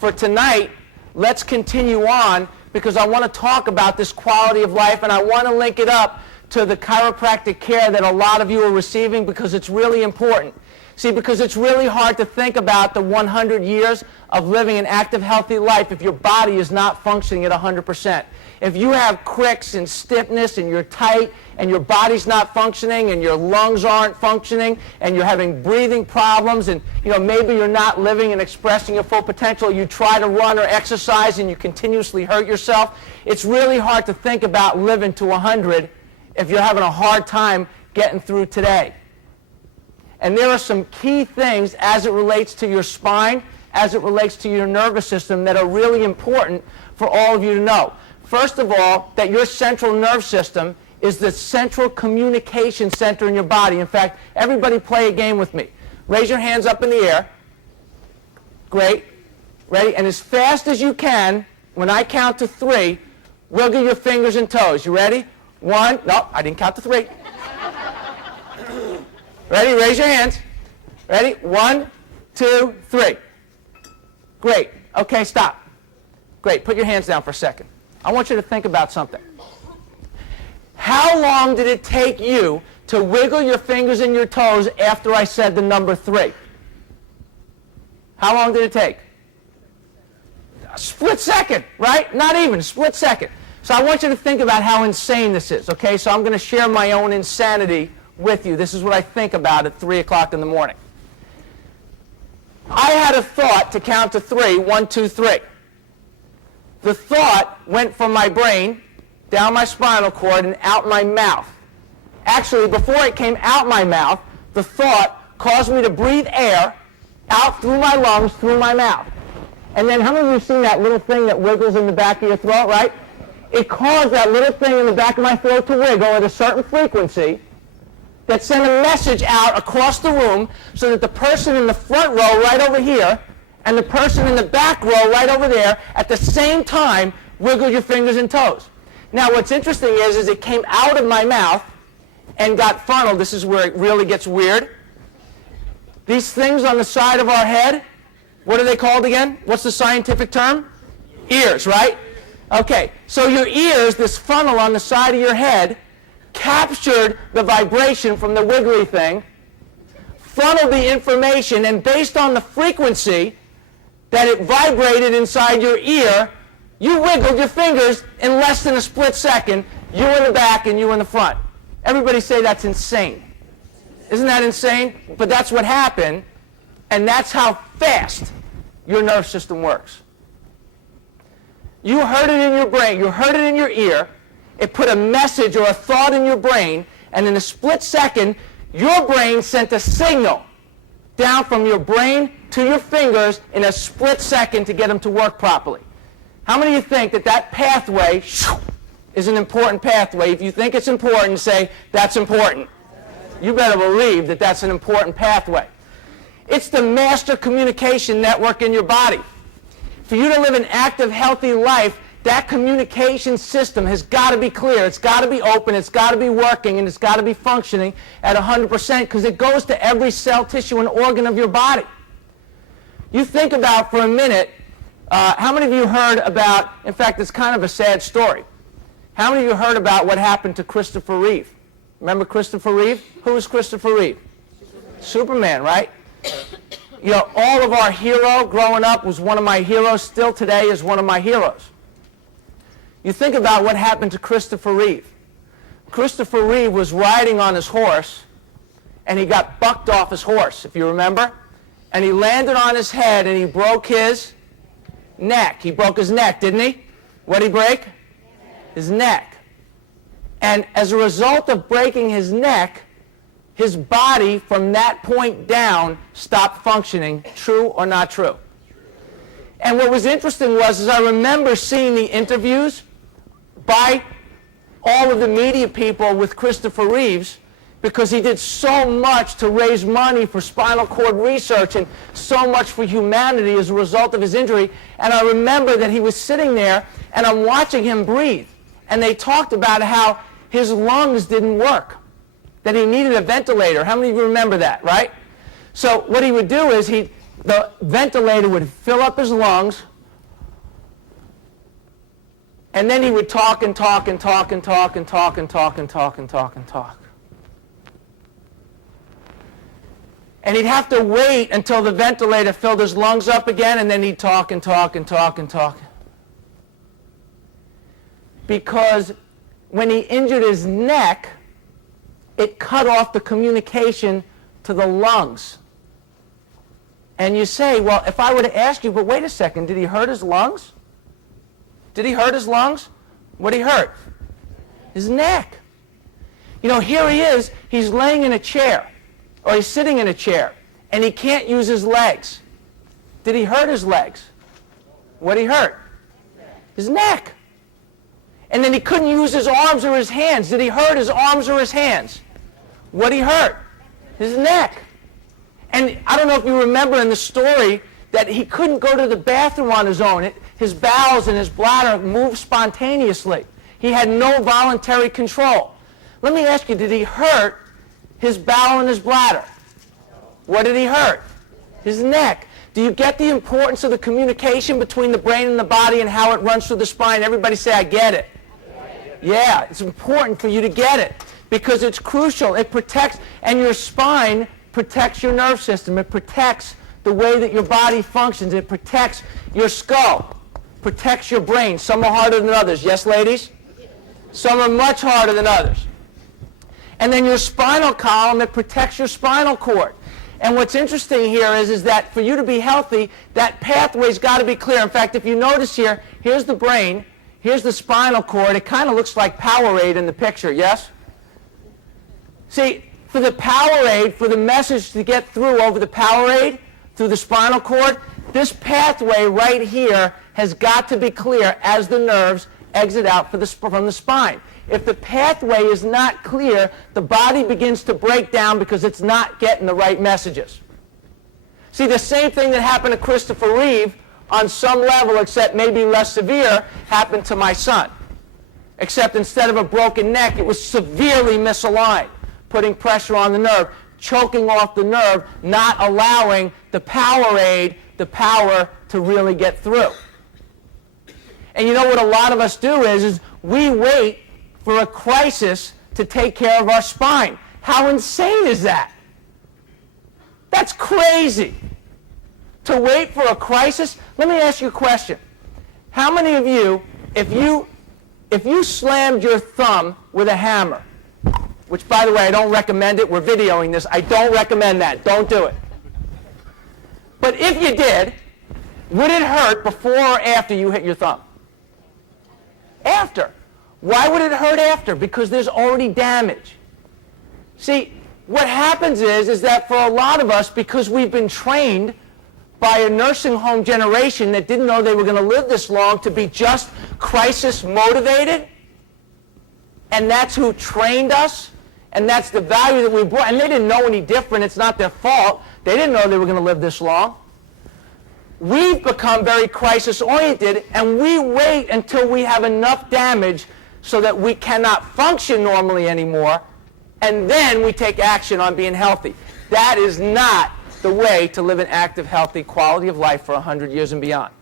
for tonight, let's continue on, because I want to talk about this quality of life, and I want to link it up to the chiropractic care that a lot of you are receiving, because it's really important. See, because it's really hard to think about the 100 years of living an active, healthy life if your body is not functioning at 100%. If you have cricks and stiffness and you're tight and your body's not functioning and your lungs aren't functioning and you're having breathing problems and maybe you're not living and expressing your full potential, you try to run or exercise and you continuously hurt yourself, it's really hard to think about living to 100 if you're having a hard time getting through today. And there are some key things as it relates to your spine, as it relates to your nervous system, that are really important for all of you to know. First of all, that your central nerve system is the central communication center in your body. In fact, everybody play a game with me. Raise your hands up in the air. Great. Ready? And as fast as you can, when I count to 3, wiggle your fingers and toes. You ready? 1. No, I didn't count to 3. Ready? Raise your hands. Ready? 1, 2, 3. Great. Okay, stop. Great. Put your hands down for a second. I want you to think about something. How long did it take you to wiggle your fingers and your toes after I said the number 3? How long did it take? A split second, right? Not even, a split second. So I want you to think about how insane this is, okay? So I'm going to share my own insanity with you. This is what I think about at 3 o'clock in the morning. I had a thought to count to 3, 1, 2, 3. The thought went from my brain, down my spinal cord, and out my mouth. Actually, before it came out my mouth, the thought caused me to breathe air out through my lungs, through my mouth. And then how many of you have seen that little thing that wiggles in the back of your throat, right? It caused that little thing in the back of my throat to wiggle at a certain frequency that sent a message out across the room so that the person in the front row right over here and the person in the back row right over there at the same time wiggled your fingers and toes. Now what's interesting is it came out of my mouth and got funneled. This is where it really gets weird. These things on the side of our head, what are they called again? What's the scientific term? Ears, right? Okay, so your ears, this funnel on the side of your head, captured the vibration from the wiggly thing, funneled the information, and based on the frequency that it vibrated inside your ear, you wiggled your fingers in less than a split second, you in the back and you in the front. Everybody say that's insane. Isn't that insane? But that's what happened, and that's how fast your nerve system works. You heard it in your brain, you heard it in your ear, it put a message or a thought in your brain, and in a split second, your brain sent a signal down from your brain to your fingers in a split second to get them to work properly. How many of you think that that pathway is an important pathway? If you think it's important, say, that's important. You better believe that that's an important pathway. It's the master communication network in your body. For you to live an active, healthy life, that communication system has got to be clear. It's got to be open. It's got to be working, and it's got to be functioning at 100% because it goes to every cell, tissue, and organ of your body. You think about for a minute, how many of you heard about, in fact, it's kind of a sad story. How many of you heard about what happened to Christopher Reeve? Remember Christopher Reeve? Who was Christopher Reeve? Superman, right? You know, all of our hero growing up was one of my heroes. Still today is one of my heroes. You think about what happened to Christopher Reeve. Christopher Reeve was riding on his horse, and he got bucked off his horse, if you remember. And he landed on his head, and he broke his neck. He broke his neck, didn't he? What did he break? His neck. And as a result of breaking his neck, his body from that point down stopped functioning. True or not true? And what was interesting was, I remember seeing the interviews by all of the media people with Christopher Reeves, because he did so much to raise money for spinal cord research and so much for humanity as a result of his injury. And I remember that he was sitting there, and I'm watching him breathe. And they talked about how his lungs didn't work, that he needed a ventilator. How many of you remember that, right? So what he would do is he'd the ventilator would fill up his lungs, and then he would talk and talk and talk and talk and talk and talk and talk and talk and talk. And he'd have to wait until the ventilator filled his lungs up again, and then he'd talk and talk and talk and talk. Because when he injured his neck, it cut off the communication to the lungs. And you say, well, if I were to ask you, but wait a second, did he hurt his lungs? Did he hurt his lungs? What did he hurt? His neck. You know, here he is, he's laying in a chair, or he's sitting in a chair, and he can't use his legs. Did he hurt his legs? What did he hurt? His neck. And then he couldn't use his arms or his hands. Did he hurt his arms or his hands? What did he hurt? His neck. And I don't know if you remember in the story that he couldn't go to the bathroom on his own. His bowels and his bladder moved spontaneously. He had no voluntary control. Let me ask you, did he hurt his bowel and his bladder? What did he hurt? His neck. Do you get the importance of the communication between the brain and the body and how it runs through the spine? Everybody say, I get it. Yeah, it's important for you to get it because it's crucial. It protects, and your spine protects your nerve system. It protects the way that your body functions. It protects your skull, protects your brain. Some are harder than others. Yes, ladies? Some are much harder than others. And then your spinal column, it protects your spinal cord. And what's interesting here is that for you to be healthy, that pathway's got to be clear. In fact, if you notice here, here's the brain, here's the spinal cord. It kind of looks like Powerade in the picture, yes? See, for the Powerade, for the message to get through over the Powerade, through the spinal cord, this pathway right here has got to be clear as the nerves exit out from the spine. If the pathway is not clear, the body begins to break down because it's not getting the right messages. See, the same thing that happened to Christopher Reeve on some level, except maybe less severe, happened to my son. Except instead of a broken neck, it was severely misaligned, putting pressure on the nerve, choking off the nerve, not allowing the Powerade, the power to really get through. And you know what a lot of us do is we wait for a crisis to take care of our spine. How insane is that? That's crazy. To wait for a crisis? Let me ask you a question. How many of you, if you slammed your thumb with a hammer, which by the way, I don't recommend it, we're videoing this, I don't recommend that, don't do it. But if you did, would it hurt before or after you hit your thumb? After. Why would it hurt after? Because there's already damage. See, what happens is that for a lot of us, because we've been trained by a nursing home generation that didn't know they were going to live this long to be just crisis motivated, and that's who trained us, and that's the value that we brought, and they didn't know any different. It's not their fault. They didn't know they were going to live this long. We've become very crisis-oriented, and we wait until we have enough damage so that we cannot function normally anymore, and then we take action on being healthy. That is not the way to live an active, healthy quality of life for 100 years and beyond.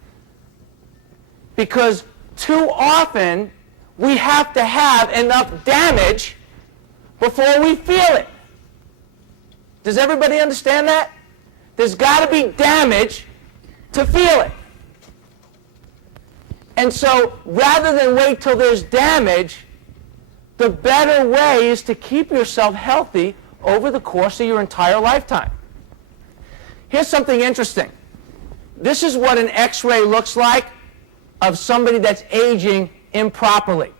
Because too often, we have to have enough damage before we feel it. Does everybody understand that? There's got to be damage to feel it. And so, rather than wait till there's damage, the better way is to keep yourself healthy over the course of your entire lifetime. Here's something interesting. This is what an X-ray looks like of somebody that's aging improperly.